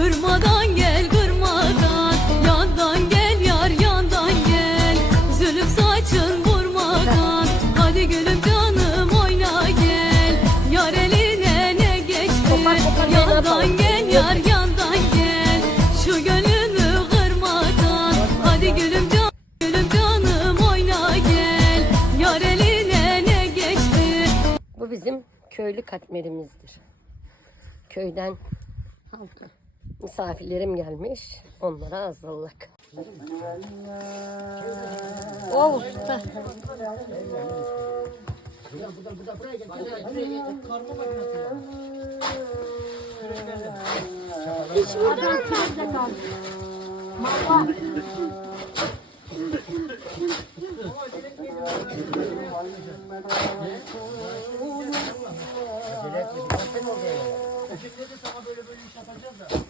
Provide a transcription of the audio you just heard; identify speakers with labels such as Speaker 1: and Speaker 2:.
Speaker 1: Kırmadan gel kırmadan. Yandan gel yar yandan gel. Zülüf saçın vurmadan. Hadi gülüm canım oyna gel. Yar eline ne geçti? Yandan gel yar yandan gel. Şu gönlümü kırmadan. Hadi gülüm can Gülüm canım oyna gel. Yar eline ne geçti?
Speaker 2: Bu bizim köylü katmerimizdir. Köyden Misafirlerim gelmiş. Onlara azallık.
Speaker 3: Oh usta. Hiç buradan
Speaker 4: kimde kaldı? Mama.
Speaker 3: Acele etme. Sana böyle böyle iş yapacağız da.